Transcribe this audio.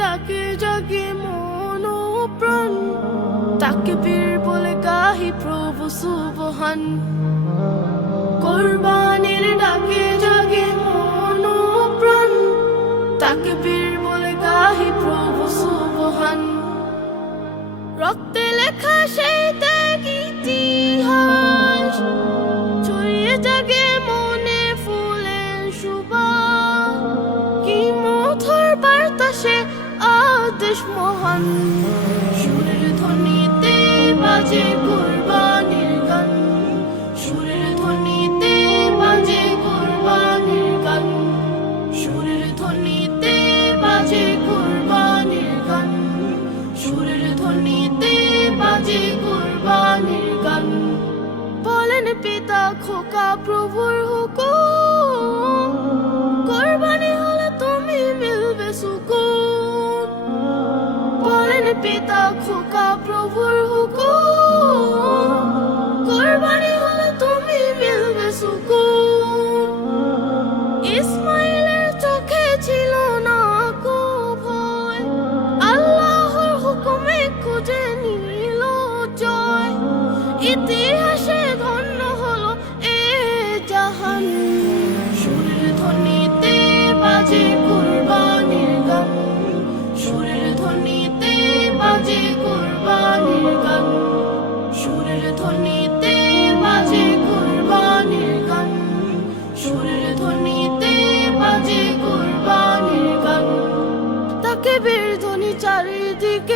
ডাকে জাগে মন ও প্রাণ, তাকবীর বলে গাহি প্রভু সুবহান। কুরবানির ডাকে জাগে মন ও প্রাণ, তাকবীর বলে গাহি প্রভু সুবহান। রক্তে লেখা সেই ত্যাগ ইতিহাস, ছড়িয়ে জাগে মনে ফুলের সুবাস। কি মধুর বার্তা সে আদেশ মহান, সুরের ধ্বনিতে বাজে কুরবানির গান, সুরের ধ্বনিতে বাজে কুরবানির গান, সুরের ধ্বনিতে বাজে কুরবানির গান, সুরের ধ্বনিতে বাজে কুরবানির গান। বলেন পিতা খোকা প্রভুর হুকুম, কুরবানি হলে তুমি মিলবে সুকুন। বলেন পিতা খোকা প্রভুর হুকুম, কুরবানি হলে তুমি মিলবে সুকুন। ইসমাইলের চোখে ছিল না কো ভয়, আল্লাহর হুকুমে খুঁজে নিল জয়। ইতিহাসে ধন্য হলো এ জাহান, সুরের ধ্বনিতে বাজে কুরবানির গান, সুরের ধ্বনিতে বাজে কুরবানির গান, সুরের ধ্বনিতে বাজে কুরবানির গান, সুরের ধ্বনিতে বাজে কুরবানির গান। তাকবীর ধ্বনি চারিদিকে